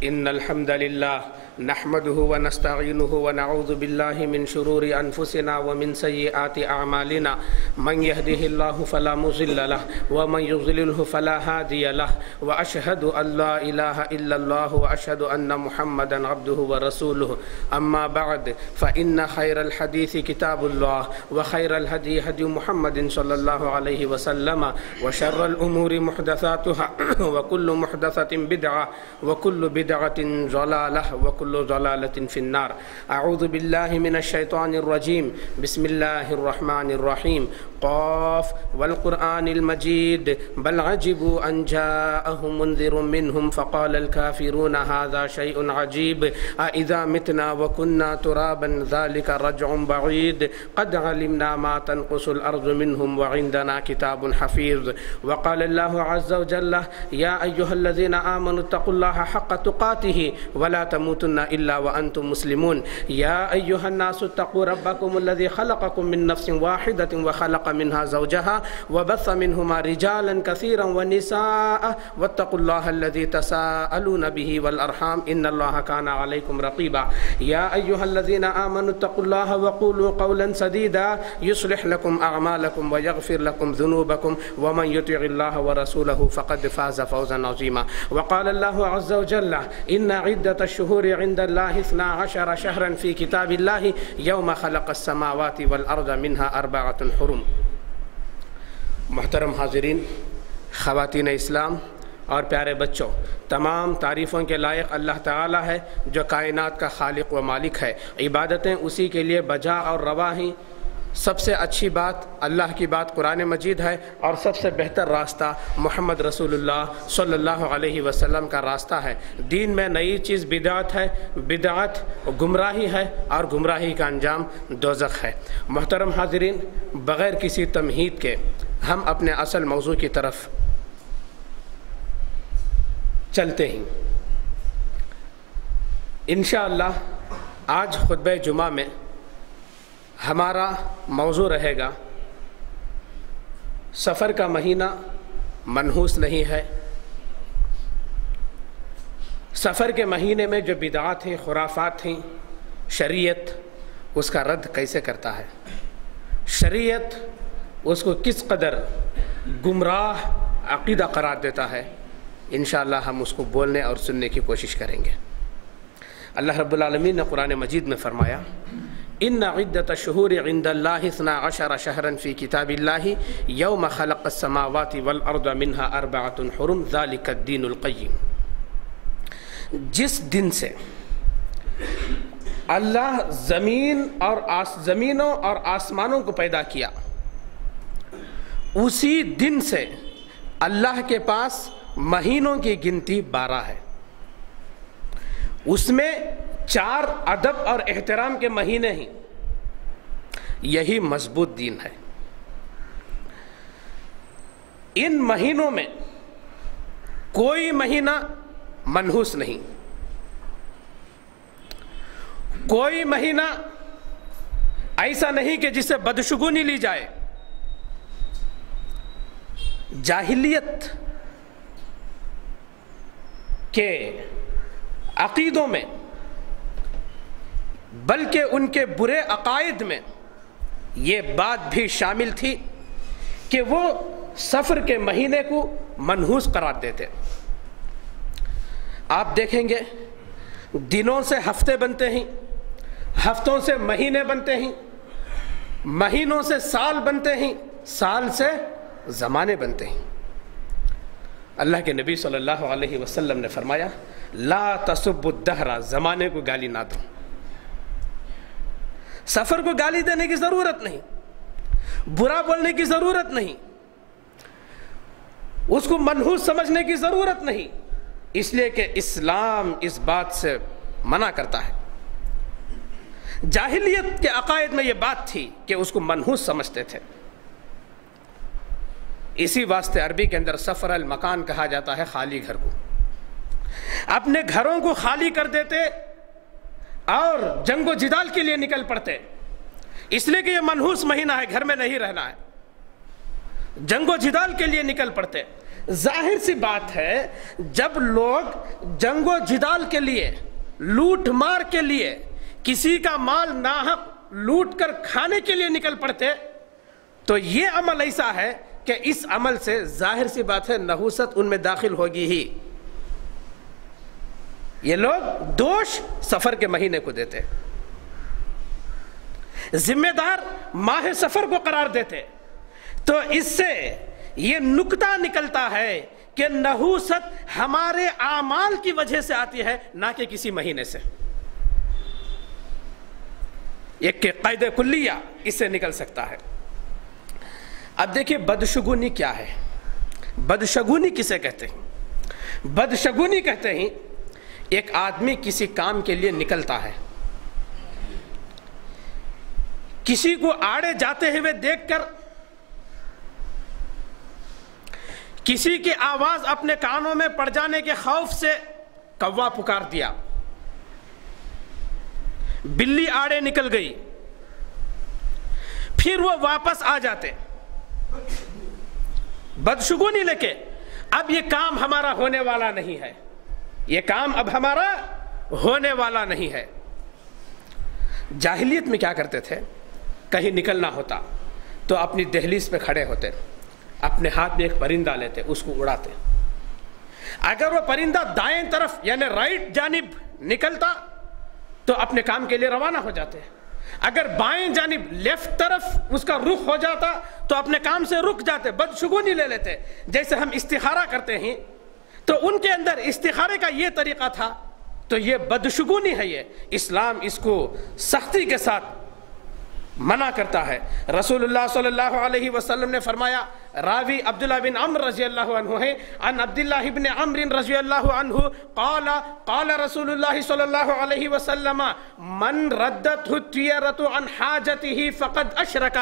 إن الحمد لله نحمده ونستعينه ونعوذ بالله من شرور أنفسنا ومن سيئات أعمالنا من يهده الله فلا مضل له ومن يضلله فلا هادي له وأشهد أن لا إله إلا الله وأشهد أن محمدا عبده ورسوله أما بعد فإن خير الحديث كتاب الله وخير الهدي هدي محمد صلى الله عليه وسلم وشر الأمور محدثاتها وكل محدثة بدعة وكل بدعة ضلالة وكل ضلالة في النار. أعوذ بالله من الشيطان الرجيم. بسم الله الرحمن الرحيم. قاف والقرآن المجيد بل عجبوا أن جاءهم منذر منهم فقال الكافرون هذا شيء عجيب أإذا متنا وكنا ترابا ذلك رجع بعيد قد علمنا ما تنقص الأرض منهم وعندنا كتاب حفيظ. وقال الله عز وجل يا أيها الذين آمنوا اتقوا الله حق تقاته ولا تموتن إلا وأنتم مسلمون. يا أيها الناس اتقوا ربكم الذي خلقكم من نفس واحدة وخلق منها زوجها وبث منهما رجالا كثيرا ونساء واتقوا الله الذي تساءلون به والأرحام إن الله كان عليكم رقيبا. يا أيها الذين آمنوا اتقوا الله وقولوا قولا سديدا يصلح لكم أعمالكم ويغفر لكم ذنوبكم ومن يطع الله ورسوله فقد فاز فوزا عظيما. وقال الله عز وجل إن عدة الشهور عند الله 12 شهرا في كتاب الله يوم خلق السماوات والأرض منها 4 حرم. محترم حاضرین، خواتین اسلام اور پیارے بچوں، تمام تعریفوں کے لائق اللہ تعالی ہے جو کائنات کا خالق و مالک ہے. عبادتیں اسی کے لیے بجا اور روا ہیں. سب سے اچھی بات اللہ کی بات قرآن مجید ہے اور سب سے بہتر راستہ محمد رسول اللہ صلی اللہ علیہ وسلم کا راستہ ہے. دین میں نئی چیز بدعت ہے، بدعت گمراہی ہے اور گمراہی کا انجام دوزخ ہے. محترم حاضرین، بغیر کسی تمہید کے ہم اپنے اصل موضوع کی طرف چلتے ہیں. انشاءاللہ آج خطبہ جمعہ میں ہمارا موضوع رہے گا سفر کا مہینہ منحوس نہیں ہے. سفر کے مہینے میں جو بدعات ہیں، خرافات ہیں، شریعت اس کا رد کیسے کرتا ہے، شریعت اس کو کس قدر گمراہ عقیدہ قرار دیتا ہے. انشاءاللہ ہم اس کو بولنے اور سننے کی کوشش کریں گے. اللہ رب العالمین نے قرآن مجید میں فرمایا ان عدت الشہور عند اللہ 12 شہرا فی کتاب اللہ یوم خلق السماوات والارض منها 4 حرم ذلک الدین القیم. جس دن سے اللہ زمینوں اور آسمانوں کو پیدا کیا، اسی دن سے اللہ کے پاس مہینوں کی گنتی 12 ہے. اس میں 4 ادب اور احترام کے مہینے ہیں. یہی مضبوط دین ہے. ان مہینوں میں کوئی مہینہ منحوس نہیں، کوئی مہینہ ایسا نہیں کہ جس سے بدشگونی لی جائے. جاہلیت کے عقیدوں میں بلکہ ان کے برے عقائد میں یہ بات بھی شامل تھی کہ وہ سفر کے مہینے کو منحوس قرار دیتے. آپ دیکھیں گے دنوں سے ہفتے بنتے ہیں، ہفتوں سے مہینے بنتے ہیں، مہینوں سے سال بنتے ہیں، سال سے زمانے بنتے ہیں. اللہ کے نبی صلی اللہ علیہ وسلم نے فرمایا لا تسبوا الدہر، زمانے کو گالی نہ دو. سفر کو گالی دینے کی ضرورت نہیں، برا بولنے کی ضرورت نہیں، اس کو منحوس سمجھنے کی ضرورت نہیں، اس لیے کہ اسلام اس بات سے منع کرتا ہے. جاہلیت کے عقائد میں یہ بات تھی کہ اس کو منحوس سمجھتے تھے. اسی واسطے عربی کے اندر سفر المکان کہا جاتا ہے خالی گھر کو. اپنے گھروں کو خالی کر دیتے اور جنگ و جدال کے لیے نکل پڑتے، اس لیے کہ یہ منحوس مہینہ ہے، گھر میں نہیں رہنا ہے. جنگ و جدال کے لیے نکل پڑتے. ظاہر سی بات ہے جب لوگ جنگ و جدال کے لیے، لوٹ مار کے لیے، کسی کا مال ناحق لوٹ کر کھانے کے لیے نکل پڑتے تو یہ عمل ایسا ہے کہ اس عمل سے ظاہر سی بات ہے نحوست ان میں داخل ہوگی ہی۔ یہ لوگ دوش سفر کے مہینے کو دیتے، ذمہ دار ماہ سفر کو قرار دیتے، تو اس سے یہ نکتہ نکلتا ہے کہ نحوست ہمارے اعمال کی وجہ سے آتی ہے، نہ کہ کسی مہینے سے۔ ایک کہ قید کلیہ اس سے نکل سکتا ہے۔ اب دیکھیں بدشگونی کیا ہے؟ بدشگونی کسے کہتے ہیں؟ بدشگونی کہتے ہیں ایک آدمی کسی کام کے لیے نکلتا ہے، کسی کو آڑے جاتے ہوئے دیکھ کر کسی کی آواز اپنے کانوں میں پڑ جانے کے خوف سے کوا پکار دیا، بلی آڑے نکل گئی، پھر وہ واپس آ جاتے بدشگونی لے کے، اب یہ کام ہمارا ہونے والا نہیں ہے، یہ کام اب ہمارا ہونے والا نہیں ہے۔ جاہلیت میں کیا کرتے تھے؟ کہیں نکلنا ہوتا تو اپنی دہلیز پہ کھڑے ہوتے، اپنے ہاتھ میں ایک پرندہ لیتے، اس کو اڑاتے۔ اگر وہ پرندہ دائیں طرف یعنی رائٹ جانب نکلتا تو اپنے کام کے لیے روانہ ہو جاتے، اگر بائیں جانب لیفٹ طرف اس کا رخ ہو جاتا تو اپنے کام سے رک جاتے، بدشگونی لے لیتے۔ جیسے ہم استخارہ کرتے ہیں تو ان کے اندر استخارے کا یہ طریقہ تھا، تو یہ بدشگونی ہے، یہ اسلام اس کو سختی کے ساتھ منع کرتا ہے۔ رسول اللہ صلی اللہ علیہ وسلم نے فرمایا، راوی عبداللہ بن عمر رضی اللہ عنہ ہے، عن عبداللہ بن عمر رضی اللہ عنہ قال قال رسول اللہ صلی اللہ علیہ وسلم من ردته الطیرۃ عن حاجته فقد اشرک،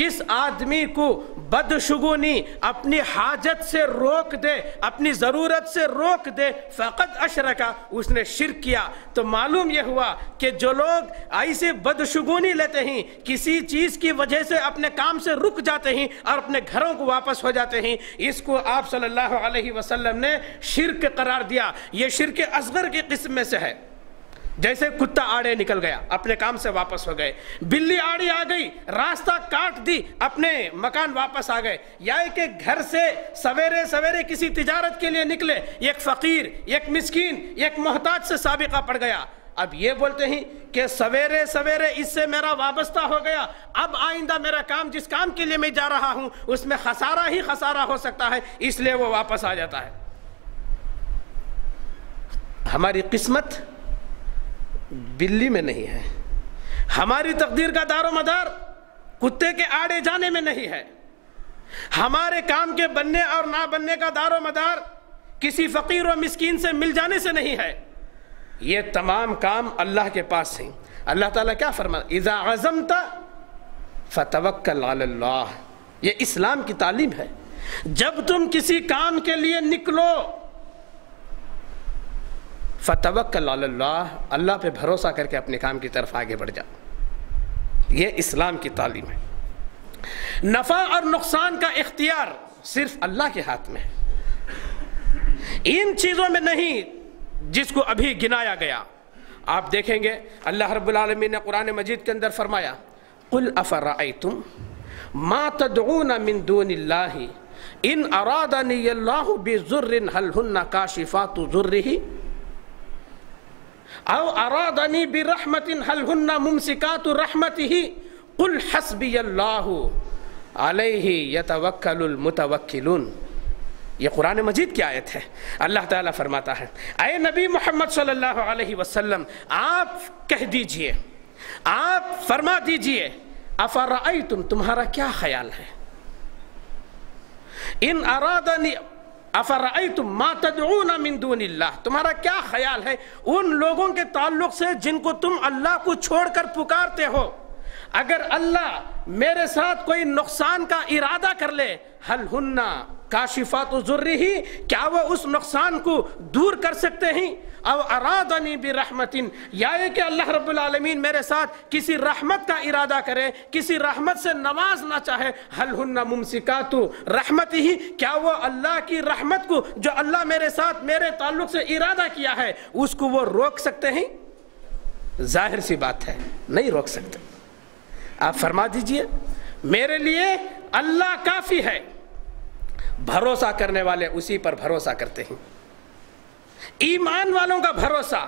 جس آدمی کو بدشگونی اپنی حاجت سے روک دے، اپنی ضرورت سے روک دے، فقد اشرک، اس نے شرک کیا۔ تو معلوم یہ ہوا کہ جو لوگ ایسے بدشگونی لیتے ہیں، کسی چیز کی وجہ سے اپنے کام سے رک جاتے ہیں اور اپنے گھروں کو واپس ہو جاتے ہیں، اس کو آپ صلی اللہ علیہ وسلم نے شرک قرار دیا۔ یہ شرک اصغر کی قسم میں سے ہے۔ جیسے کتا آڑے نکل گیا، اپنے کام سے واپس ہو گئے، بلی آڑی آ گئی، راستہ کاٹ دی، اپنے مکان واپس آ گئے، یا کہ گھر سے سویرے سویرے کسی تجارت کے لیے نکلے، ایک فقیر، ایک مسکین، ایک محتاج سے سابقہ پڑ گیا، اب یہ بولتے ہیں کہ سویرے سویرے اس سے میرا وابستہ ہو گیا، اب آئندہ میرا کام جس کام کے لیے میں جا رہا ہوں اس میں خسارہ ہی خسارہ ہو سکتا ہے، اس لیے وہ واپس آ جاتا ہے۔ ہماری قسمت بلی میں نہیں ہے، ہماری تقدیر کا دار و مدار کتے کے آڑے جانے میں نہیں ہے، ہمارے کام کے بننے اور نہ بننے کا دار و مدار کسی فقیر و مسکین سے مل جانے سے نہیں ہے، یہ تمام کام اللہ کے پاس ہیں۔ اللہ تعالیٰ کیا فرماتا؟ اذا عزمت فتوکل علی اللہ، یہ اسلام کی تعلیم ہے۔ جب تم کسی کام کے لیے نکلو فتوکل علی اللہ، اللہ پہ بھروسہ کر کے اپنے کام کی طرف آگے بڑھ جاؤ، یہ اسلام کی تعلیم ہے۔ نفع اور نقصان کا اختیار صرف اللہ کے ہاتھ میں ہے، ان چیزوں میں نہیں جس کو ابھی گنایا گیا۔ آپ دیکھیں گے اللہ رب العالمین نے قرآن مجید کے اندر فرمایا، قل افرأیتم ما تدعون من دون اللہ ان ارادنی اللہ بضر هل ہن کاشفات ضرہ او ارادنی برحمت هل ہن ممسکات رحمتہ قل حسبی اللہ علیہ یتوکل المتوکلون۔ یہ قرآن مجید کی آیت ہے۔ اللہ تعالیٰ فرماتا ہے، اے نبی محمد صلی اللہ علیہ وسلم آپ کہہ دیجئے، آپ فرما دیجئے، افرأیتم تمہارا کیا خیال ہے، ان ارادنی افرأیتم ما تدعون من دون اللہ، تمہارا کیا خیال ہے ان لوگوں کے تعلق سے جن کو تم اللہ کو چھوڑ کر پکارتے ہو، اگر اللہ میرے ساتھ کوئی نقصان کا ارادہ کر لے، هل ہن کاشفات ضرہ، کیا وہ اس نقصان کو دور کر سکتے ہیں؟ او ارادنی برحمت، یا یہ کہ اللہ رب العالمین میرے ساتھ کسی رحمت کا ارادہ کرے، کسی رحمت سے نوازنا چاہے، حل ہن ممسکات رحمتہ، کیا وہ اللہ کی رحمت کو جو اللہ میرے ساتھ میرے تعلق سے ارادہ کیا ہے اس کو وہ روک سکتے ہیں؟ ظاہر سی بات ہے نہیں روک سکتے۔ آپ فرما دیجئے میرے لیے اللہ کافی ہے، بھروسہ کرنے والے اسی پر بھروسہ کرتے ہیں۔ ایمان والوں کا بھروسہ،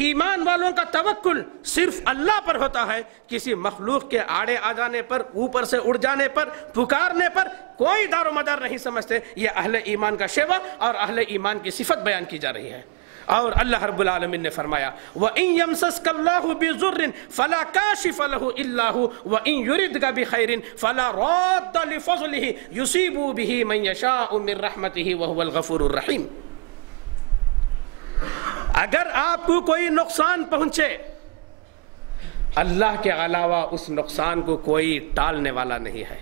ایمان والوں کا توکل صرف اللہ پر ہوتا ہے، کسی مخلوق کے آڑے آ جانے پر، اوپر سے اڑ جانے پر، پکارنے پر کوئی دار و مدار نہیں سمجھتے۔ یہ اہل ایمان کا شیوہ اور اہل ایمان کی صفت بیان کی جا رہی ہے۔ اور اللہ رب العالمین نے فرمایا وَإِن يَمْسَسْكَ اللَّهُ بِضُرٍّ فَلَا كَاشِفَ لَهُ إِلَّا هُوَ وَإِن يُرِدْكَ بِخَيْرٍ فَلَا رَادَّ لِفَضْلِهِ يُصِيبُ بِهِ مَن يَشَاءُ مِن رَحْمَتِهِ وَهُوَ الْغَفُورُ الرَّحِيمُ۔ اگر آپ کو کوئی نقصان پہنچے، اللہ کے علاوہ اس نقصان کو کوئی ٹالنے والا نہیں ہے۔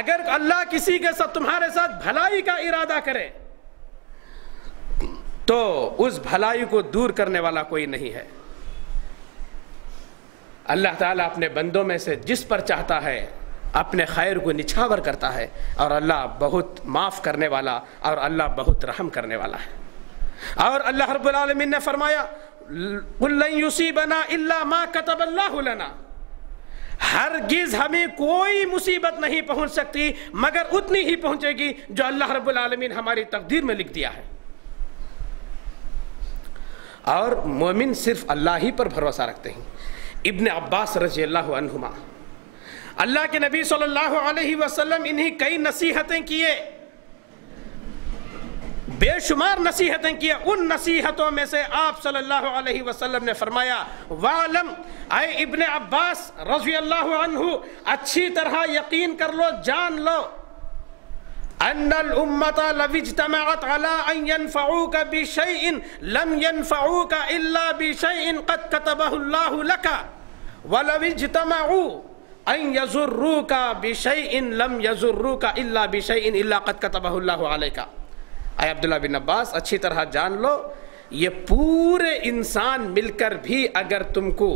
اگر اللہ کسی کے ساتھ تمہارے ساتھ بھلائی کا ارادہ کرے تو اس بھلائی کو دور کرنے والا کوئی نہیں ہے۔ اللہ تعالیٰ اپنے بندوں میں سے جس پر چاہتا ہے اپنے خیر کو نچھاور کرتا ہے، اور اللہ بہت معاف کرنے والا اور اللہ بہت رحم کرنے والا ہے۔ اور اللہ رب العالمین نے فرمایا قُل لَن يُصِيبَنَا إِلَّا مَا كَتَبَ اللَّهُ لَنَا، ہرگز ہمیں کوئی مصیبت نہیں پہنچ سکتی مگر اتنی ہی پہنچے گی جو اللہ رب العالمین ہماری تقدیر میں لکھ دیا ہے۔ اور مومن صرف اللہ ہی پر بھروسہ رکھتے ہیں۔ ابن عباس رضی اللہ عنہما، اللہ کے نبی صلی اللہ علیہ وسلم انہیں کئی نصیحتیں کیے، بے شمار نصیحتیں کیے۔ ان نصیحتوں میں سے آپ صلی اللہ علیہ وسلم نے فرمایا وَعْلَمْ، اے ابن عباس رضی اللہ عنہ اچھی طرح یقین کر لو، جان لو، ان الامت لو اجتمعت على ان ينفعوك بشيء لم ينفعوك الا بشيء قد كتبه الله لك ولو اجتمعوا ان يضروك بشيء لم يضروك الا بشيء الا قد كتبه الله عليك۔ اے عبداللہ بن عباس اچھی طرح جان لو، یہ پورے انسان مل کر بھی اگر تم کو،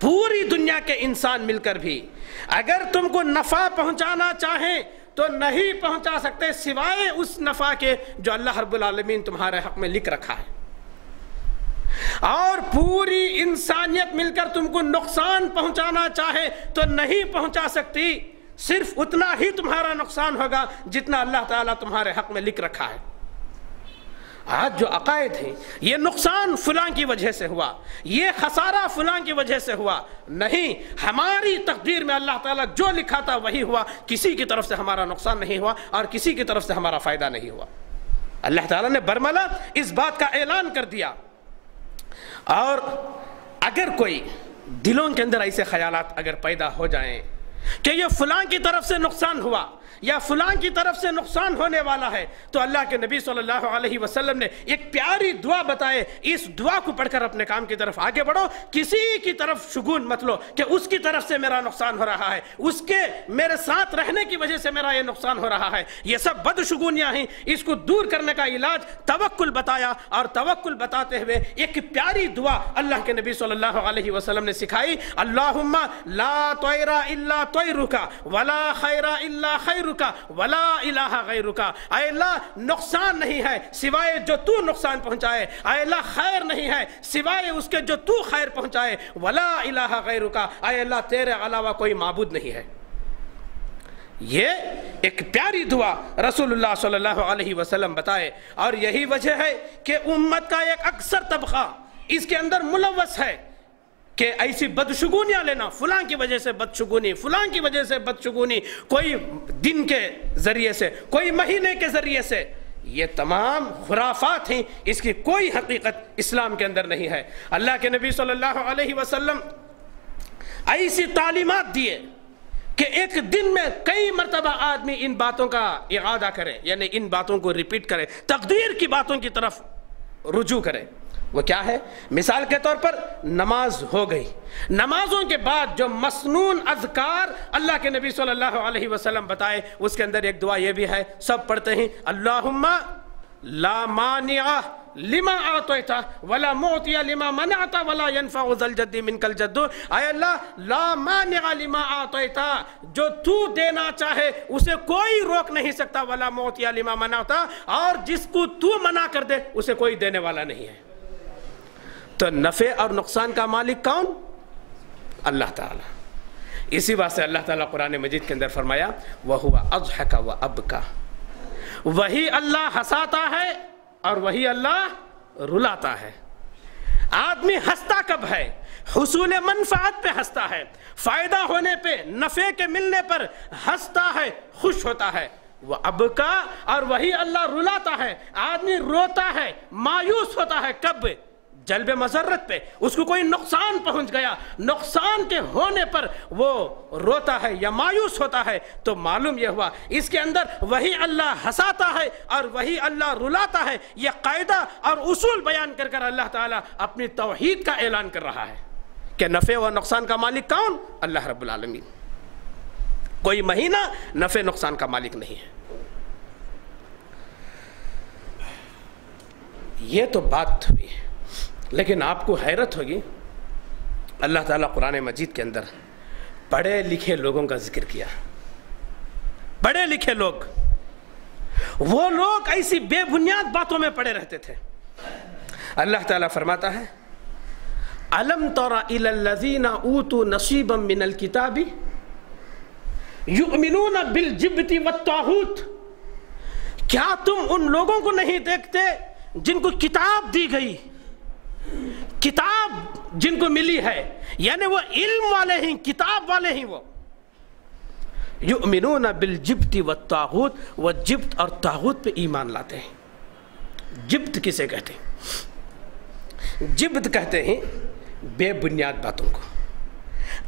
پوری دنیا کے انسان مل کر بھی اگر تم کو نفع پہنچانا چاہیں تو نہیں پہنچا سکتے سوائے اس نفع کے جو اللہ رب العالمین تمہارے حق میں لکھ رکھا ہے۔ اور پوری انسانیت مل کر تم کو نقصان پہنچانا چاہے تو نہیں پہنچا سکتی، صرف اتنا ہی تمہارا نقصان ہوگا جتنا اللہ تعالیٰ تمہارے حق میں لکھ رکھا ہے۔ آج جو عقائد ہیں یہ نقصان فلاں کی وجہ سے ہوا، یہ خسارہ فلاں کی وجہ سے ہوا، نہیں، ہماری تقدیر میں اللہ تعالیٰ جو لکھا تھا وہی ہوا، کسی کی طرف سے ہمارا نقصان نہیں ہوا اور کسی کی طرف سے ہمارا فائدہ نہیں ہوا۔ اللہ تعالیٰ نے برملا اس بات کا اعلان کر دیا۔ اور اگر کوئی دلوں کے اندر ایسے خیالات اگر پیدا ہو جائیں کہ یہ فلاں کی طرف سے نقصان ہوا یا فلاں کی طرف سے نقصان ہونے والا ہے، تو اللہ کے نبی صلی اللہ علیہ وسلم نے ایک پیاری دعا بتائے، اس دعا کو پڑھ کر اپنے کام کی طرف آگے بڑھو، کسی کی طرف شگون مت لو کہ اس کی طرف سے میرا نقصان ہو رہا ہے، اس کے میرے ساتھ رہنے کی وجہ سے میرا یہ نقصان ہو رہا ہے۔ یہ سب بدشگونیاں ہیں، اس کو دور کرنے کا علاج توکل بتایا، اور توکل بتاتے ہوئے ایک پیاری دعا اللہ کے نبی صلی اللہ علیہ وسلم نے سکھائی، اللہم لا طیر الا طیرک ولا خیر الا خیرک ولا الہ غیرک۔ اے اللہ نقصان نہیں ہے سوائے جو تو نقصان پہنچائے، اے اللہ خیر نہیں ہے سوائے اس کے جو تو خیر پہنچائے، ولا الہ غیرک، اے اللہ تیرے علاوہ کوئی معبود نہیں ہے۔ یہ ایک پیاری دعا رسول اللہ صلی اللہ علیہ وسلم بتائے، اور یہی وجہ ہے کہ امت کا ایک اکثر طبقہ اس کے اندر ملوث ہے کہ ایسی بدشگونیاں لینا، فلاں کی وجہ سے بدشگونی، فلاں کی وجہ سے بدشگونی، کوئی دن کے ذریعے سے، کوئی مہینے کے ذریعے سے، یہ تمام خرافات ہیں، اس کی کوئی حقیقت اسلام کے اندر نہیں ہے۔ اللہ کے نبی صلی اللہ علیہ وسلم ایسی تعلیمات دیے کہ ایک دن میں کئی مرتبہ آدمی ان باتوں کا اعادہ کرے، یعنی ان باتوں کو ریپیٹ کرے، تقدیر کی باتوں کی طرف رجوع کرے۔ وہ کیا ہے؟ مثال کے طور پر نماز ہو گئی، نمازوں کے بعد جو مسنون اذکار اللہ کے نبی صلی اللہ علیہ وسلم بتائے، اس کے اندر ایک دعا یہ بھی ہے، سب پڑھتے ہیں، اللہم لا مانع لما اعطیت ولا معطی لما منعت ولا ينفع ذا الجد منک الجد۔ اے اللہ، لا مانع لما اعطیت، جو تو دینا چاہے اسے کوئی روک نہیں سکتا، ولا معطی لما منعت، اور جس کو تو منع کر دے اسے کوئی دینے والا نہیں ہے۔ تو نفع اور نقصان کا مالک کون؟ اللہ تعالیٰ۔ اسی واسطے اللہ تعالیٰ قرآن مجید کے اندر فرمایا وَهُوَ أَضْحَكَ وَأَبْكَى، وہی اللہ ہنساتا ہے اور وہی اللہ رلاتا ہے۔ آدمی ہنستا کب ہے؟ حصول منفعت پہ ہنستا ہے، فائدہ ہونے پہ، نفع کے ملنے پر ہنستا ہے، خوش ہوتا ہے۔ وہ ابکا، اور وہی اللہ رلاتا ہے۔ آدمی روتا ہے، مایوس ہوتا ہے، کب؟ جلب مسرت پہ، اس کو کوئی نقصان پہنچ گیا، نقصان کے ہونے پر وہ روتا ہے یا مایوس ہوتا ہے۔ تو معلوم یہ ہوا اس کے اندر وہی اللہ ہنساتا ہے اور وہی اللہ رلاتا ہے۔ یہ قاعدہ اور اصول بیان کر کر اللہ تعالیٰ اپنی توحید کا اعلان کر رہا ہے کہ نفع و نقصان کا مالک کون؟ اللہ رب العالمین۔ کوئی مہینہ نفع نقصان کا مالک نہیں ہے۔ یہ تو بات ہوئی، لیکن آپ کو حیرت ہوگی، اللہ تعالیٰ قرآن مجید کے اندر پڑھے لکھے لوگوں کا ذکر کیا۔ پڑھے لکھے لوگ، وہ لوگ ایسی بے بنیاد باتوں میں پڑے رہتے تھے۔ اللہ تعالیٰ فرماتا ہے أَلَمْ تَرَ إِلَى الَّذِينَ أُوتُوا نَصِيبًا مِنَ الْكِتَابِ يُؤْمِنُونَ بِالْجِبْتِ وَالطَّاغُوتِ، کیا تم ان لوگوں کو نہیں دیکھتے جن کو کتاب دی گئی، کتاب جن کو ملی ہے، یعنی وہ علم والے ہیں، کتاب والے ہیں، وہ یؤمنون بالجبت والطاغوت، وہ جبت اور طاغوت پہ ایمان لاتے ہیں۔ جبت کسے کہتے ہیں؟ جبت کہتے ہیں بے بنیاد باتوں کو،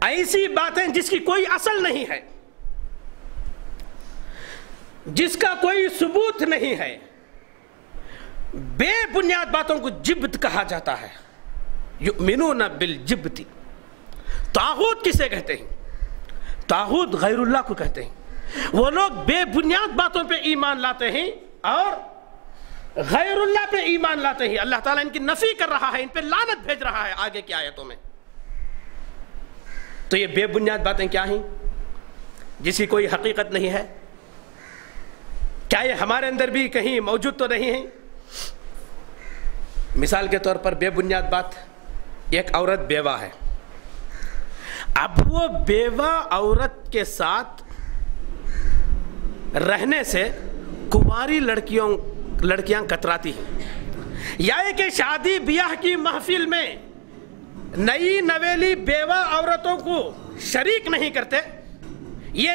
ایسی باتیں جس کی کوئی اصل نہیں ہے، جس کا کوئی ثبوت نہیں ہے، بے بنیاد باتوں کو جبت کہا جاتا ہے۔ یؤمنون بالجبت۔ طاغوت کسے کہتے ہیں؟ طاغوت غیر اللہ کو کہتے ہیں۔ وہ لوگ بے بنیاد باتوں پہ ایمان لاتے ہیں اور غیر اللہ پہ ایمان لاتے ہیں۔ اللہ تعالیٰ ان کی نفی کر رہا ہے، ان پہ لعنت بھیج رہا ہے آگے کی آیتوں میں۔ تو یہ بے بنیاد باتیں کیا ہیں جس کی کوئی حقیقت نہیں ہے؟ کیا یہ ہمارے اندر بھی کہیں موجود تو نہیں ہیں؟ مثال کے طور پر بے بنیاد بات، ایک عورت بیوہ ہے، اب وہ بیوہ عورت کے ساتھ رہنے سے کنواری لڑکیاں کتراتی ہیں، یا کہ شادی بیاہ کی محفل میں نئی نویلی بیوہ عورتوں کو شریک نہیں کرتے، یہ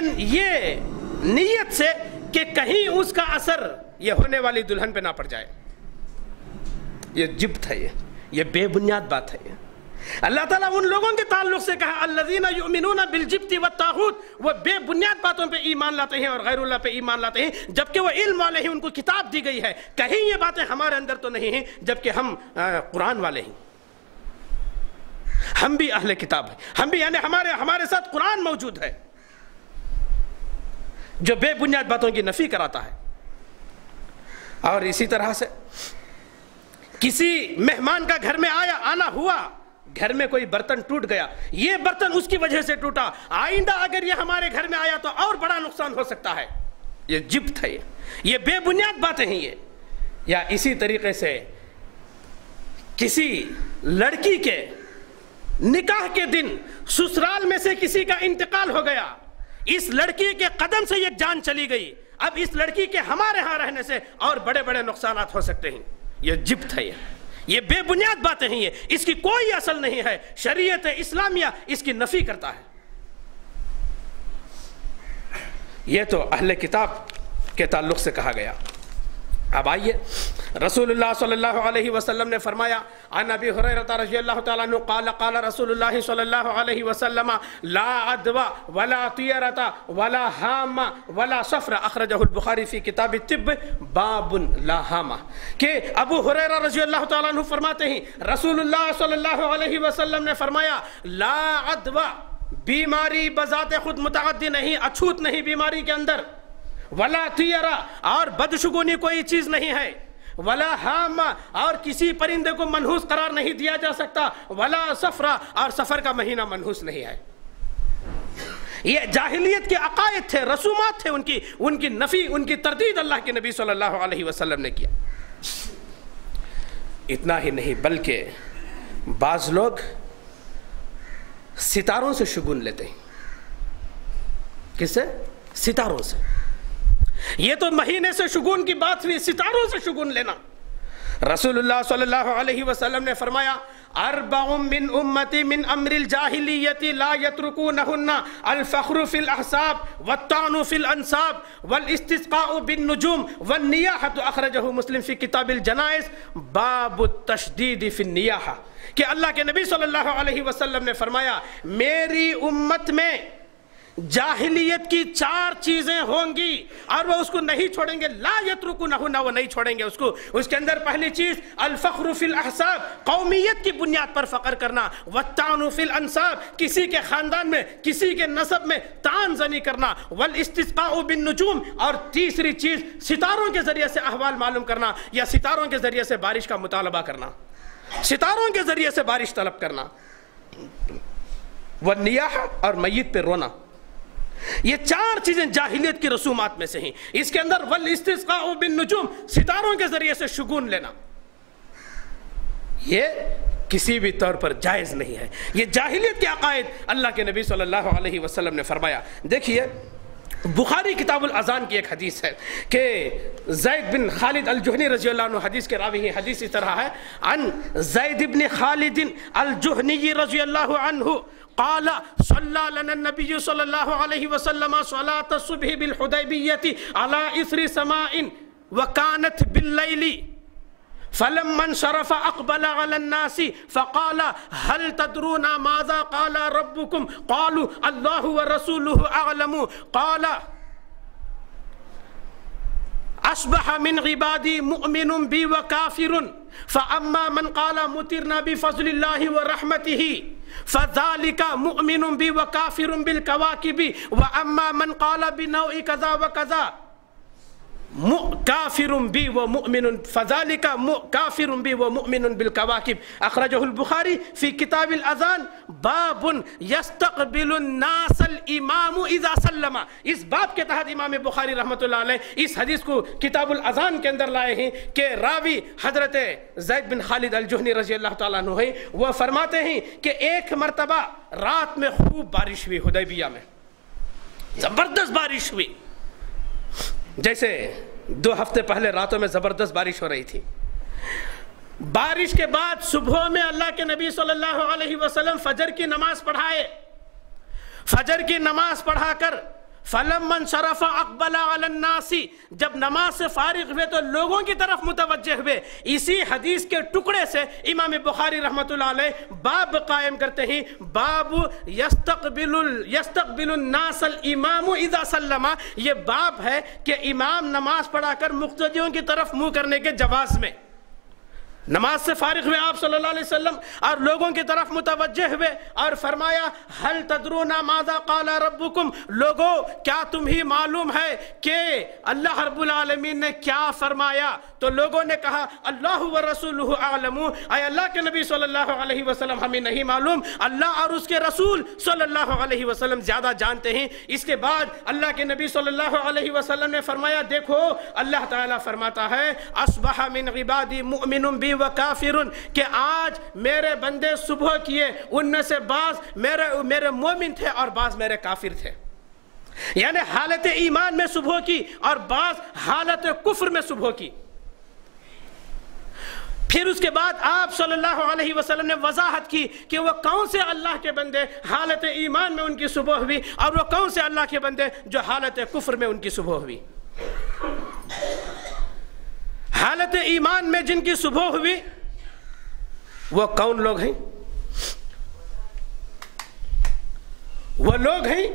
نیت سے کہ کہیں اس کا اثر یہ ہونے والی دلہن پہ نہ پڑ جائے۔ یہ جبت ہے، یہ بے بنیاد بات ہے۔ اللہ تعالیٰ ان لوگوں کے تعلق سے کہا الذین یؤمنون بالجبت والطاغوت، وہ بے بنیاد باتوں پہ ایمان لاتے ہیں اور غیر اللہ پہ ایمان لاتے ہیں، جبکہ وہ علم والے ہیں، ان کو کتاب دی گئی ہے۔ کہیں یہ باتیں ہمارے اندر تو نہیں ہیں، جبکہ ہم قرآن والے ہیں، ہم بھی اہل کتاب ہیں، ہم بھی یعنی ہمارے ساتھ قرآن موجود ہے جو بے بنیاد باتوں کی نفی کراتا ہے۔ اور اسی طرح سے کسی مہمان کا گھر میں آنا ہوا، گھر میں کوئی برتن ٹوٹ گیا، یہ برتن اس کی وجہ سے ٹوٹا، آئندہ اگر یہ ہمارے گھر میں آیا تو اور بڑا نقصان ہو سکتا ہے، یہ جبت ہے، یہ بے بنیاد باتیں ہیں یہ۔ یا اسی طریقے سے کسی لڑکی کے نکاح کے دن سسرال میں سے کسی کا انتقال ہو گیا، اس لڑکی کے قدم سے یہ جان چلی گئی، اب اس لڑکی کے ہمارے ہاں رہنے سے اور بڑے بڑے نقصانات ہو سکتے ہیں، یہ جبت ہے، یہ بے بنیاد باتیں ہیں، یہ اس کی کوئی اصل نہیں ہے۔ شریعت اسلامیہ اس کی نفی کرتا ہے۔ یہ تو اہل کتاب کے تعلق سے کہا گیا۔ اب آئیے، رسول اللہ صلی اللہ علیہ وسلم نے فرمایا عن ابی ہریرہ رضی اللہ تعالیٰ عنہ قال قال رسول اللہ صلی اللہ علیہ وسلم لا عدوى ولا طیرة ولا ہامہ ولا صفر، اخرجہ البخاری فی کتاب الطب باب لا ہامہ، کہ ابو ہریرہ رضی اللہ تعالیٰ عنہ فرماتے ہیں رسول اللہ صلی اللہ علیہ وسلم نے فرمایا لا عدوى، بیماری بذات خود متعدی نہیں، اچھوت نہیں بیماری کے اندر، ولا طیرہ، اور بدشگونی کوئی چیز نہیں ہے، ولا ہامہ، اور کسی پرندے کو منحوس قرار نہیں دیا جا سکتا، ولا صفرہ، اور سفر کا مہینہ منحوس نہیں ہے۔ یہ جاہلیت کے عقائد تھے، رسومات تھے، ان کی نفی، ان کی تردید اللہ کے نبی صلی اللہ علیہ وسلم نے کیا۔ اتنا ہی نہیں بلکہ بعض لوگ ستاروں سے شگون لیتے ہیں۔ کس سے؟ ستاروں سے۔ یہ تو مہینے سے شگون کی بات ہوئی، ستاروں سے شگون لینا۔ رسول اللہ صلی اللہ علیہ وسلم نے فرمایا اربع من امتی من امر الجاہلیت لا یترکونہن الفخر فی الاحساب والطعن فی الانساب والاستسقاء بالنجوم والنیاحۃ، اخرجہ مسلم فی کتاب الجنائز باب التشدید فی النیاحہ، کہ اللہ کے نبی صلی اللہ علیہ وسلم نے فرمایا میری امت میں جاہلیت کی 4 چیزیں ہوں گی اور وہ اس کو نہیں چھوڑیں گے، لا یترکونہن، وہ نہیں چھوڑیں گے اس کو۔ اس کے اندر پہلی چیز الفخر فی الاحساب، قومیت کی بنیاد پر فخر کرنا، والطعن فی الانساب، کسی کے خاندان میں، کسی کے نسب میں طعن زنی کرنا، والاستسقاء بالنجوم، اور تیسری چیز ستاروں کے ذریعے سے احوال معلوم کرنا یا ستاروں کے ذریعے سے بارش کا مطالبہ کرنا، ستاروں کے ذریعے سے بارش طلب کرنا، والنیاح، اور میت پہ رونا۔ یہ 4 چیزیں جاہلیت کی رسومات میں سے ہیں۔ اس کے اندر والاستسقاء بالنجوم، ستاروں کے ذریعے سے شگون لینا، یہ کسی بھی طور پر جائز نہیں ہے۔ یہ جاہلیت کے عقائد اللہ کے نبی صلی اللہ علیہ وسلم نے فرمایا۔ دیکھیے بخاری کتاب الاذان کی ایک حدیث ہے کہ زید بن خالد الجہنی رضی اللہ عنہ حدیث کے راوی ہیں، حدیث اس طرح ہے عن زید بن خالد الجہنی رضی اللہ عنہ قال صلى لنا النبي صلى الله عليه وسلم صلاة الصبح بالحديبية على إثر سماء وكانت بالليل فلما انصرف أقبل على الناس فقال هل تدرون ماذا قال ربكم قالوا الله ورسوله أعلم قال أصبح من عبادي مؤمن بي وكافر فأما من قال مطرنا بفضل الله ورحمته فذلك مؤمن بي وكافر بالكواكب وأما من قال بنوع كذا وكذا كافر بي ومؤمن فذلك كافر بي ومؤمن بالكواكب، اخرجه البخاري في كتاب الاذان باب يستقبل الناس الامام اذا سلم۔ اس باب کے تحت امام بخاری رحمۃ اللہ علیہ اس حدیث کو کتاب الاذان کے اندر لائے ہیں کہ راوی حضرت زید بن خالد الجہنی رضی اللہ تعالیٰ عنہ ہے، وہ فرماتے ہیں کہ ایک مرتبہ رات میں خوب بارش ہوئی، حدیبیہ میں زبردست بارش ہوئی، جیسے 2 ہفتے پہلے راتوں میں زبردست بارش ہو رہی تھی۔ بارش کے بعد صبح میں اللہ کے نبی صلی اللہ علیہ وسلم فجر کی نماز پڑھائے، فجر کی نماز پڑھا کر فلما انصرف اقبل علی الناس، جب نماز سے فارغ ہوئے تو لوگوں کی طرف متوجہ ہوئے۔ اسی حدیث کے ٹکڑے سے امام بخاری رحمۃ اللہ علیہ باب قائم کرتے ہیں، باب یستقبل الناس الامام اذا سلم۔ یہ باب ہے کہ امام نماز پڑھا کر مقتدیوں کی طرف منہ کرنے کے جواز میں، نماز سے فارغ ہوئے آپ صلی اللہ علیہ وسلم اور لوگوں کی طرف متوجہ ہوئے اور فرمایا هل تدرون ماذا قال ربکم، لوگوں کیا تمہیں معلوم ہے کہ اللہ رب العالمین نے کیا فرمایا؟ تو لوگوں نے کہا اللہ ورسولہ اعلم، اے اللہ کے نبی صلی اللہ علیہ وسلم ہمیں نہیں معلوم، اللہ اور اس کے رسول صلی اللہ علیہ وسلم زیادہ جانتے ہیں۔ اس کے بعد اللہ کے نبی صلی اللہ علیہ وسلم نے فرمایا دیکھو اللہ تعالیٰ فرماتا ہے اصبح من عبادی مؤمن بی وکافرن، کہ آج میرے بندے صبح کیے، ان میں سے بعض میرے مومن تھے اور بعض میرے کافر تھے، یعنی حالت ایمان میں صبح کی اور بعض حالت کفر میں صبح کی۔ پھر اس کے بعد آپ صلی اللہ علیہ وسلم نے وضاحت کی کہ وہ کون سے اللہ کے بندے حالت ایمان میں ان کی صبح ہوئی اور وہ کون سے اللہ کے بندے جو حالت کفر میں ان کی صبح ہوئی۔ حالت ایمان میں جن کی صبح ہوئی وہ کون لوگ ہیں؟ وہ لوگ ہیں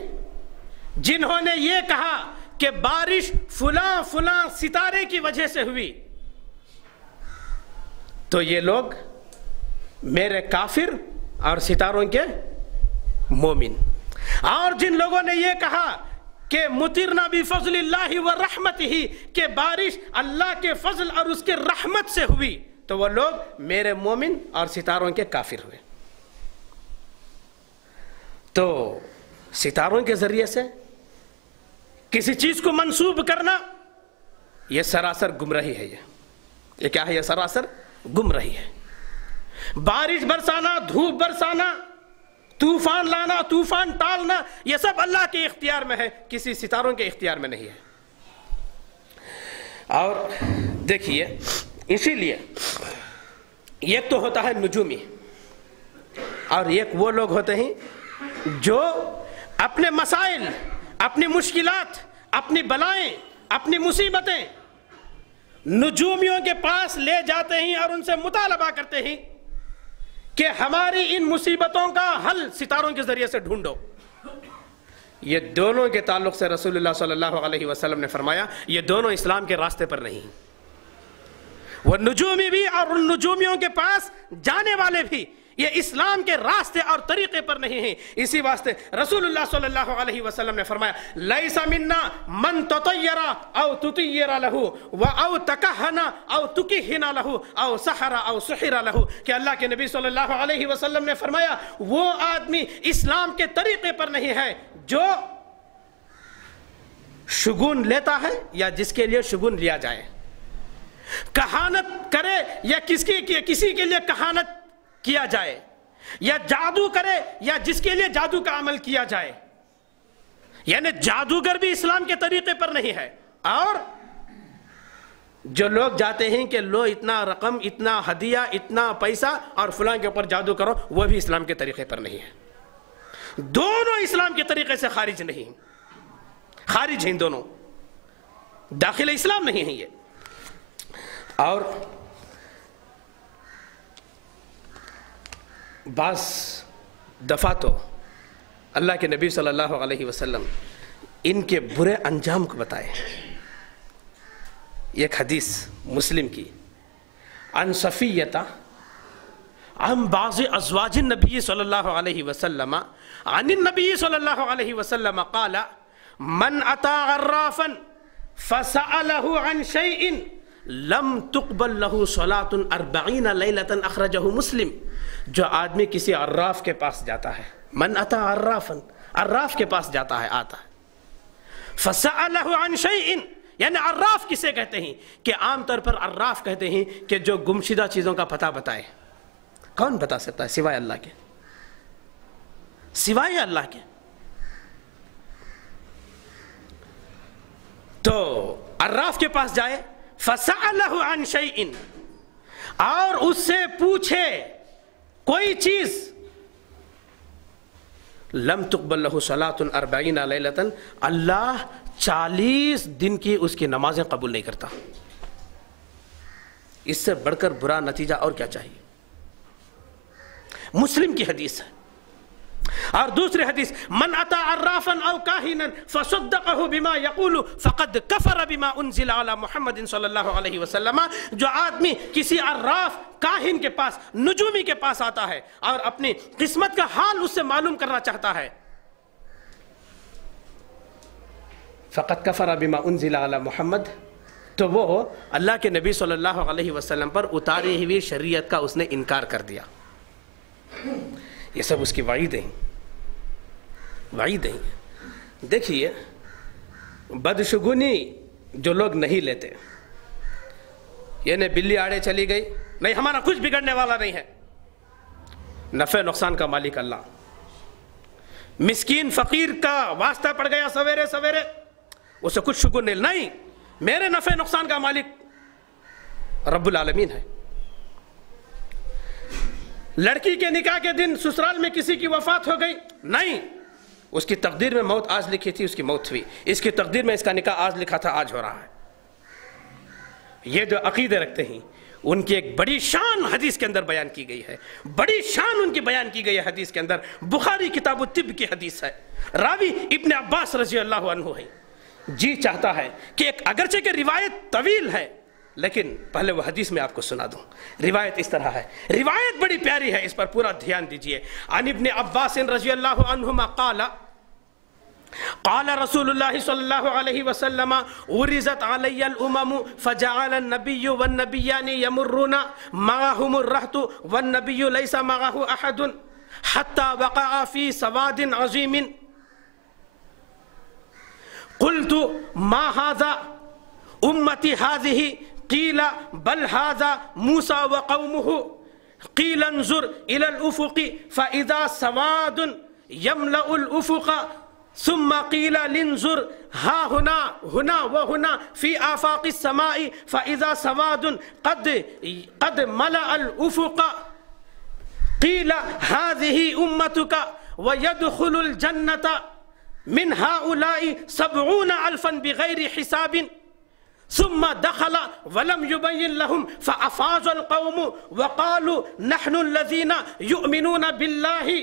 جنہوں نے یہ کہا کہ بارش فلاں فلاں ستارے کی وجہ سے ہوئی، تو یہ لوگ میرے کافر اور ستاروں کے مومن۔ اور جن لوگوں نے یہ کہا کہ مطرنا بفضل اللہ ورحمتہ، کہ بارش اللہ کے فضل اور اس کے رحمت سے ہوئی، تو وہ لوگ میرے مومن اور ستاروں کے کافر ہوئے۔ تو ستاروں کے ذریعے سے کسی چیز کو منسوب کرنا یہ سراسر گمراہی ہے۔ یہ کیا ہے؟ یہ سراسر گمراہی ہے۔ بارش برسانا، دھوپ برسانا، طوفان لانا، طوفان ٹالنا، یہ سب اللہ کے اختیار میں ہے، کسی ستاروں کے اختیار میں نہیں ہے۔ اور دیکھیے، اسی لیے ایک تو ہوتا ہے نجومی، اور ایک وہ لوگ ہوتے ہیں جو اپنے مسائل، اپنی مشکلات، اپنی بلائیں، اپنی مصیبتیں نجومیوں کے پاس لے جاتے ہیں اور ان سے مطالبہ کرتے ہیں کہ ہماری ان مصیبتوں کا حل ستاروں کے ذریعے سے ڈھونڈو۔ یہ دونوں کے تعلق سے رسول اللہ صلی اللہ علیہ وسلم نے فرمایا یہ دونوں اسلام کے راستے پر نہیں۔ وہ نجومی بھی اور ان نجومیوں کے پاس جانے والے بھی یہ اسلام کے راستے اور طریقے پر نہیں ہیں۔ اسی واسطے رسول اللہ صلی اللہ علیہ وسلم نے فرمایا لیس منا من تطیر او تطیر له او تکہن او تکہن له او سحر او سحر له، کہ اللہ کے نبی صلی اللہ علیہ وسلم نے فرمایا وہ آدمی اسلام کے طریقے پر نہیں ہے جو شگون لیتا ہے یا جس کے لیے شگون لیا جائے، کہانت کرے یا کسی کے لیے کہانت کیا جائے، یا جادو کرے یا جس کے لیے جادو کا عمل کیا جائے، یعنی جادوگر بھی اسلام کے طریقے پر نہیں ہے۔ اور جو لوگ جاتے ہیں کہ لو اتنا رقم، اتنا ہدیہ، اتنا پیسہ اور فلاں کے اوپر جادو کرو، وہ بھی اسلام کے طریقے پر نہیں ہے۔ دونوں اسلام کے طریقے سے خارج نہیں، خارج ہیں دونوں، داخل اسلام نہیں ہیں یہ۔ اور بعض دفعہ تو اللہ کے نبی صلی اللہ علیہ وسلم ان کے برے انجام کو بتائے۔ ایک حدیث مسلم کی، عن صفیۃ عن بعض ازواج النبی صلی اللہ علیہ وسلم عن النبی صلی اللہ علیہ وسلم قال من اتی عرافا فسألہ عن شیء لم تقبل له صلاة 40 لیلۃ، اخرجہ مسلم۔ جو آدمی کسی عراف کے پاس جاتا ہے، من اتی عرافا، عراف کے پاس جاتا ہے، آتا ہے، فسألہ عن شیء، یعنی عراف کسے کہتے ہیں کہ عام طور پر عراف کہتے ہیں کہ جو گمشدہ چیزوں کا پتہ بتائے۔ کون بتا سکتا ہے سوائے اللہ کے؟ سوائے اللہ کے۔ تو عراف کے پاس جائے، فسألہ عن شیء، اور اس سے پوچھے کوئی چیز، لم تقبل له صلاة 40 لیلۃ، اللہ 40 دن کی اس کی نمازیں قبول نہیں کرتا۔ اس سے بڑھ کر برا نتیجہ اور کیا چاہیے؟ مسلم کی حدیث ہے۔ اور دوسری حدیث، من اتی عرافا او کاہنا فصدقہ بما یقول فقد کفر بما انزل علی محمد صلی اللہ علیہ وسلم۔ جو آدمی کسی عراف، کاہن کے پاس، نجومی کے پاس آتا ہے اور اپنی قسمت کا حال اس سے معلوم کرنا چاہتا ہے، فقد کفر بما انزل علی محمد، تو وہ اللہ کے نبی صلی اللہ علیہ وسلم پر اتاری ہوئی شریعت کا اس نے انکار کر دیا۔ یہ سب اس کی وعید ہیں، وعید ہیں۔ دیکھیے، بدشگونی جو لوگ نہیں لیتے، یعنی بلی آڑے چلی گئی، نہیں ہمارا کچھ بگڑنے والا نہیں ہے، نفع نقصان کا مالک اللہ، مسکین فقیر کا واسطہ پڑ گیا سویرے سویرے، اسے کچھ شگون نہیں، میرے نفع نقصان کا مالک رب العالمین ہے۔ لڑکی کے نکاح کے دن سسرال میں کسی کی وفات ہو گئی، نہیں، اس کی تقدیر میں موت آج لکھی تھی، اس کی موت ہوئی، اس کی تقدیر میں اس کا نکاح آج لکھا تھا، آج ہو رہا ہے۔ یہ جو عقیدے رکھتے ہیں ان کی ایک بڑی شان حدیث کے اندر بیان کی گئی ہے، بڑی شان ان کی بیان کی گئی ہے حدیث کے اندر۔ بخاری کتاب الطب کی حدیث ہے، راوی ابن عباس رضی اللہ عنہ ہے۔ جی چاہتا ہے کہ ایک اگرچہ کہ روایت طویل ہے لیکن پہلے وہ حدیث میں آپ کو سنا دوں۔ روایت اس طرح ہے، روایت بڑی پیاری ہے، اس پر پورا دھیان دیجئے۔ عن ابن عباس رضی اللہ عنہما قال قال رسول اللہ صلی اللہ علیہ وسلم عرضت علی الامم فجعل النبی والنبیان یمرون معهم الرہط والنبی لیس معه احد حتى وقع في سواد عظیم قلت ما هذا امتی هذه قیل بل هذا موسى وقومه قیل انظر الى الافق فاذا سواد يملأ الافق ثم قیل لنظر ها هنا هنا وهنا في آفاق السماء فإذا سواد قد ملأ الأفق قیل هذه أمتك ويدخل الجنة من هؤلاء 70,000 بغير حساب ثم دخل ولم يبين لهم فأفاز القوم وقالوا نحن الذين يؤمنون بالله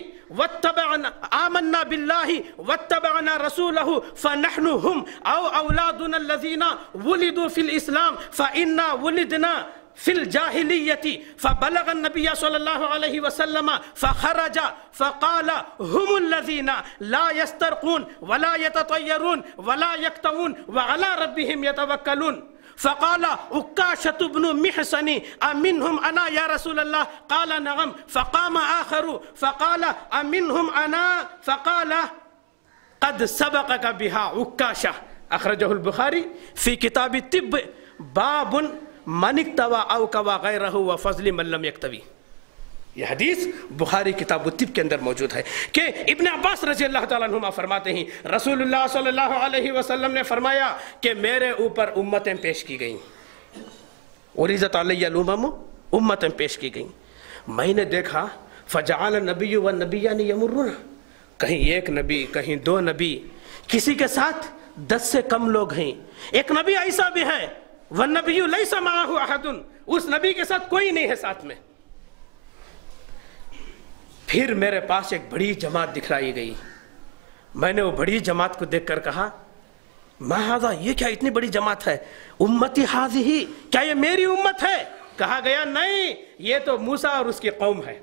آمنا بالله واتبعنا رسوله فنحن هم أو أولادنا الذين ولدوا في الإسلام فإنا ولدنا في الجاهلية فبلغ النبي صلى الله عليه وسلم فخرج فقال هم الذين لا يسترقون ولا يتطيرون ولا يكتوون وعلى ربهم يتوكلون فقال عكاشة بن محصن أمنهم أنا يا رسول الله قال نعم فقام آخر فقال أمنهم أنا فقال قد سبقك بها عكاشة أخرجه البخاري في كتاب الطب باب من اکتوى او کوا غیرہ وفضل من لم یکتوی۔ یہ حدیث بخاری کتاب الطب کے اندر موجود ہے کہ ابن عباس رضی اللہ تعالیٰ عنہما فرماتے ہیں رسول اللہ صلی اللہ علیہ وسلم نے فرمایا کہ میرے اوپر امتیں پیش کی گئیں، عرضت علی الامم، امتیں پیش کی گئیں۔ میں نے دیکھا فجعل النبی والنبیان یمرون، کہیں ایک نبی کہیں دو نبی، کسی کے ساتھ 10 سے کم لوگ ہیں، ایک نبی ایسا بھی ہے وَالنَّبِيُّ لَيْسَ مَعَهُ أَحَدٌ، اس نبی کے ساتھ کوئی نہیں ہے ساتھ میں۔ پھر میرے پاس ایک بڑی جماعت دکھلائی گئی، میں نے وہ بڑی جماعت کو دیکھ کر کہا ما هذا، یہ کیا اتنی بڑی جماعت ہے؟ امتی هذه، کیا یہ میری امت ہے؟ کہا گیا نہیں، یہ تو موسیٰ اور اس کی قوم ہے۔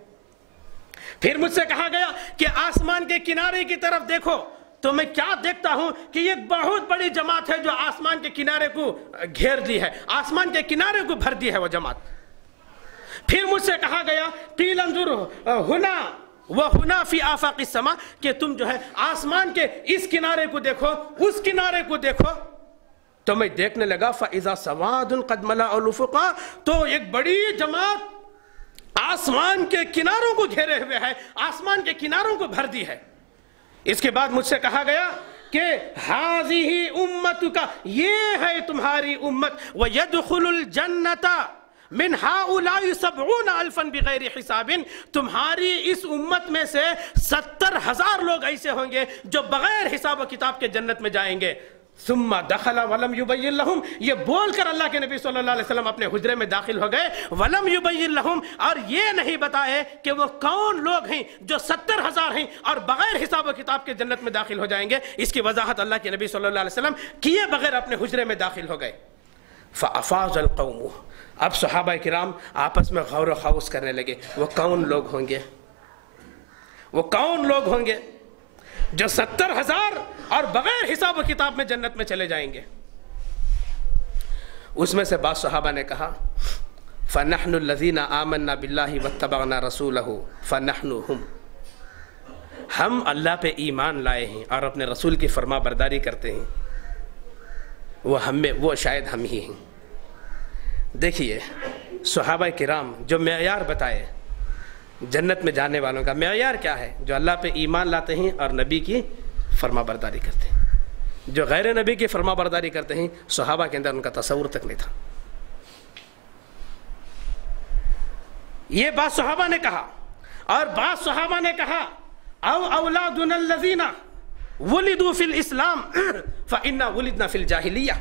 پھر مجھ سے کہا گیا کہ آسمان کے کنارے کی طرف دیکھو، تو میں کیا دیکھتا ہوں کہ یہ بہت بڑی جماعت ہے جو آسمان کے کنارے کو گھیر دی ہے، آسمان کے کنارے کو بھر دی ہے وہ جماعت۔ پھر مجھ سے کہا گیا قیل انظر ہنا وہنا فی آفاق السماء، کہ تم جو ہے آسمان کے اس کنارے کو دیکھو، اس کنارے کو دیکھو۔ تو میں دیکھنے لگا فَإِذَا سَوَادٌ قَدْ مَلَأَ الْأُفُقَ، تو ایک بڑی جماعت آسمان کے کناروں کو گھیرے ہوئے ہے، آسمان کے کناروں کو بھر دی ہے۔ اس کے بعد مجھ سے کہا گیا کہ هَذِهِ أُمَّتُكَ، یہ ہے تمہاری امت، وَيَدْخُلُ الْجَنَّةَ مِنْ هَؤُلَاءِ 70,000 بِغَيْرِ حِسَابٍ، تمہاری اس امت میں سے 70,000 لوگ ایسے ہوں گے جو بغیر حساب و کتاب کے جنت میں جائیں گے۔ ثم دخل ولم يبين لهم، یہ بول کر اللہ کے نبی صلی اللہ علیہ وسلم اپنے حجرے میں داخل ہو گئے، ولم يبين لهم، اور یہ نہیں بتائے کہ وہ کون لوگ ہیں جو 70,000 ہیں اور بغیر حساب و کتاب کے جنت میں داخل ہو جائیں گے۔ اس کی وضاحت اللہ کے نبی صلی اللہ علیہ وسلم کیے بغیر اپنے حجرے میں داخل ہو گئے۔ فافاض القوم، اب صحابہ کرام آپس میں غور و خوض کرنے لگے، وہ کون لوگ ہوں گے، وہ کون لوگ ہوں گے جو 70,000 اور بغیر حساب و کتاب میں جنت میں چلے جائیں گے۔ اس میں سے بعض صحابہ نے کہا فَنَحْنُ الَّذِينَ آمَنَّا بِاللَّهِ وَاتَّبَعْنَا رَسُولَهُ فَنَحْنُ هُمْ، ہم اللہ پہ ایمان لائے ہیں اور اپنے رسول کی فرما برداری کرتے ہیں، وہ شاید ہم ہی ہیں۔ دیکھیے صحابہ کرام جو معیار بتائے جنت میں جانے والوں کا، معیار کیا ہے؟ جو اللہ پہ ایمان لاتے ہیں اور نبی کی فرما برداری کرتے ہیں۔ جو غیر نبی کی فرما برداری کرتے ہیں صحابہ کے اندر ان کا تصور تک نہیں تھا۔ یہ بات صحابہ نے کہا، اور بعض صحابہ نے کہا او اولادنا الذین ولدوا فی الاسلام فإنا ولدنا فی الجاہلیہ،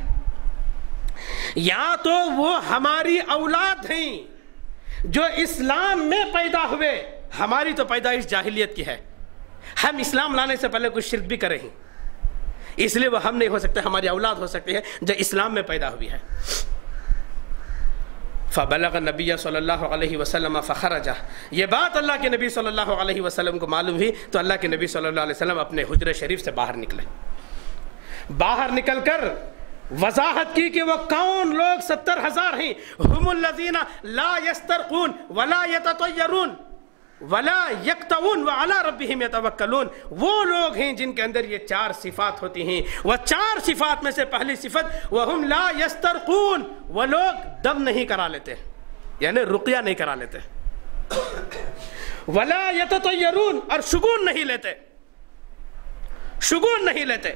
یا تو وہ ہماری اولاد ہیں جو اسلام میں پیدا ہوئے، ہماری تو پیدائش جاہلیت کی ہے، ہم اسلام لانے سے پہلے کچھ شرک بھی کرے ہیں، اس لیے وہ ہم نہیں ہو سکتے، ہماری اولاد ہو سکتی ہے جو اسلام میں پیدا ہوئی ہے۔ فبلغ النبی صلی اللہ علیہ وسلم فخرج، یہ بات اللہ کے نبی صلی اللہ علیہ وسلم کو معلوم ہوئی تو اللہ کے نبی صلی اللہ علیہ وسلم اپنے حجرہ شریف سے باہر نکلے، باہر نکل کر وضاحت کی کہ وہ کون لوگ 70,000 ہیں، ہم الذین لا یسترقون ولا یتطیرون ولا یکتوون وعلی ربہم یتوکلون، وہ لوگ ہیں جن کے اندر یہ 4 صفات ہوتی ہیں۔ وہ 4 صفات میں سے پہلی صفت وہم لا یسترقون، وہ لوگ دم نہیں کرا لیتے، یعنی رقیہ نہیں کرا لیتے، ولا یتطیرون، اور شگون نہیں لیتے، شگون نہیں لیتے۔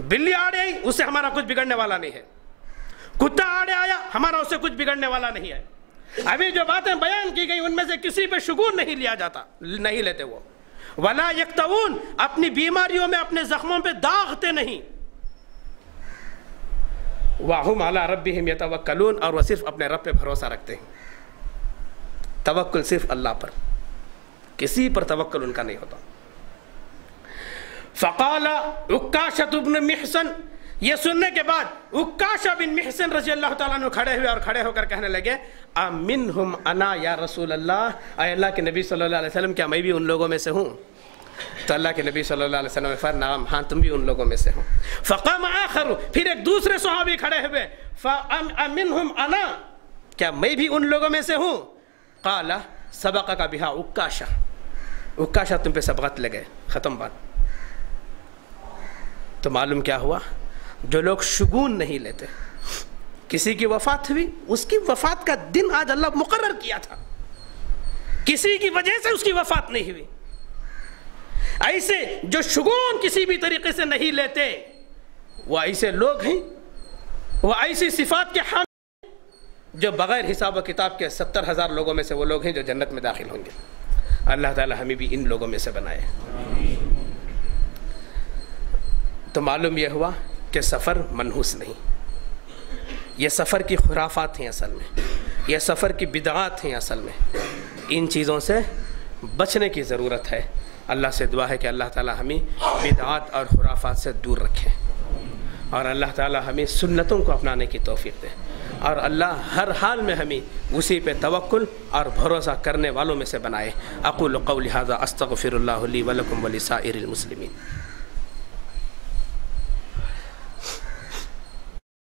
بلی آڑے آئی، اس سے ہمارا کچھ بگڑنے والا نہیں ہے، کتا آڑے آیا، ہمارا اس سے کچھ بگڑنے والا نہیں ہے۔ ابھی جو باتیں بیان کی گئی ان میں سے کسی پہ شگون نہیں لیا جاتا، نہیں لیتے وہ۔ ولا یکتوون، اپنی بیماریوں میں اپنے زخموں پہ داغتے نہیں۔ وَهُمْ عَلَىٰ رَبِّهِمْ يَتَوَكَّلُونَ، اور وہ صرف اپنے رب پہ بھروسہ رکھتے ہیں، توکل صرف اللہ پر، کسی پر توکل ان کا نہیں ہوتا۔ فقال عکاشۃ بن محصن، یہ سننے کے بعد عکاشہ بن محصن رضی اللہ تعالیٰ عنہ کھڑے ہوئے اور کھڑے ہو کر کہنے لگے امنہم انا یا رسول اللہ، اے اللہ کے نبی صلی اللہ علیہ وسلم کیا میں بھی ان لوگوں میں سے ہوں؟ تو اللہ کے نبی صلی اللہ علیہ وسلم نے فرمایا نعم، ہاں تم بھی ان لوگوں میں سے ہو۔ فقام آخر، پھر ایک دوسرے صحابی کھڑے ہوئے، امنہم انا، کیا میں بھی ان لوگوں میں سے ہوں؟ قال سبقک بہا عکاشہ، عکاشہ تم پہ سبقت لگے، ختم بات۔ تو معلوم کیا ہوا؟ جو لوگ شگون نہیں لیتے، کسی کی وفات ہوئی، اس کی وفات کا دن آج اللہ مقرر کیا تھا، کسی کی وجہ سے اس کی وفات نہیں ہوئی، ایسے جو شگون کسی بھی طریقے سے نہیں لیتے، وہ ایسے لوگ ہیں، وہ ایسی صفات کے حامل جو بغیر حساب و کتاب کے 70,000 لوگوں میں سے وہ لوگ ہیں جو جنت میں داخل ہوں گے۔ اللہ تعالی ہمیں بھی ان لوگوں میں سے بنائے۔ تو معلوم یہ ہوا کہ سفر منحوس نہیں، یہ سفر کی خرافات ہیں اصل میں، یہ سفر کی بدعات ہیں اصل میں، ان چیزوں سے بچنے کی ضرورت ہے۔ اللہ سے دعا ہے کہ اللہ تعالی ہمیں بدعات اور خرافات سے دور رکھے، اور اللہ تعالی ہمیں سنتوں کو اپنانے کی توفیق دے، اور اللہ ہر حال میں ہمیں اسی پہ توکل اور بھروسہ کرنے والوں میں سے بنائے۔ اقول قولی ھذا استغفر اللہ لی ولکم ولسائر المسلمین۔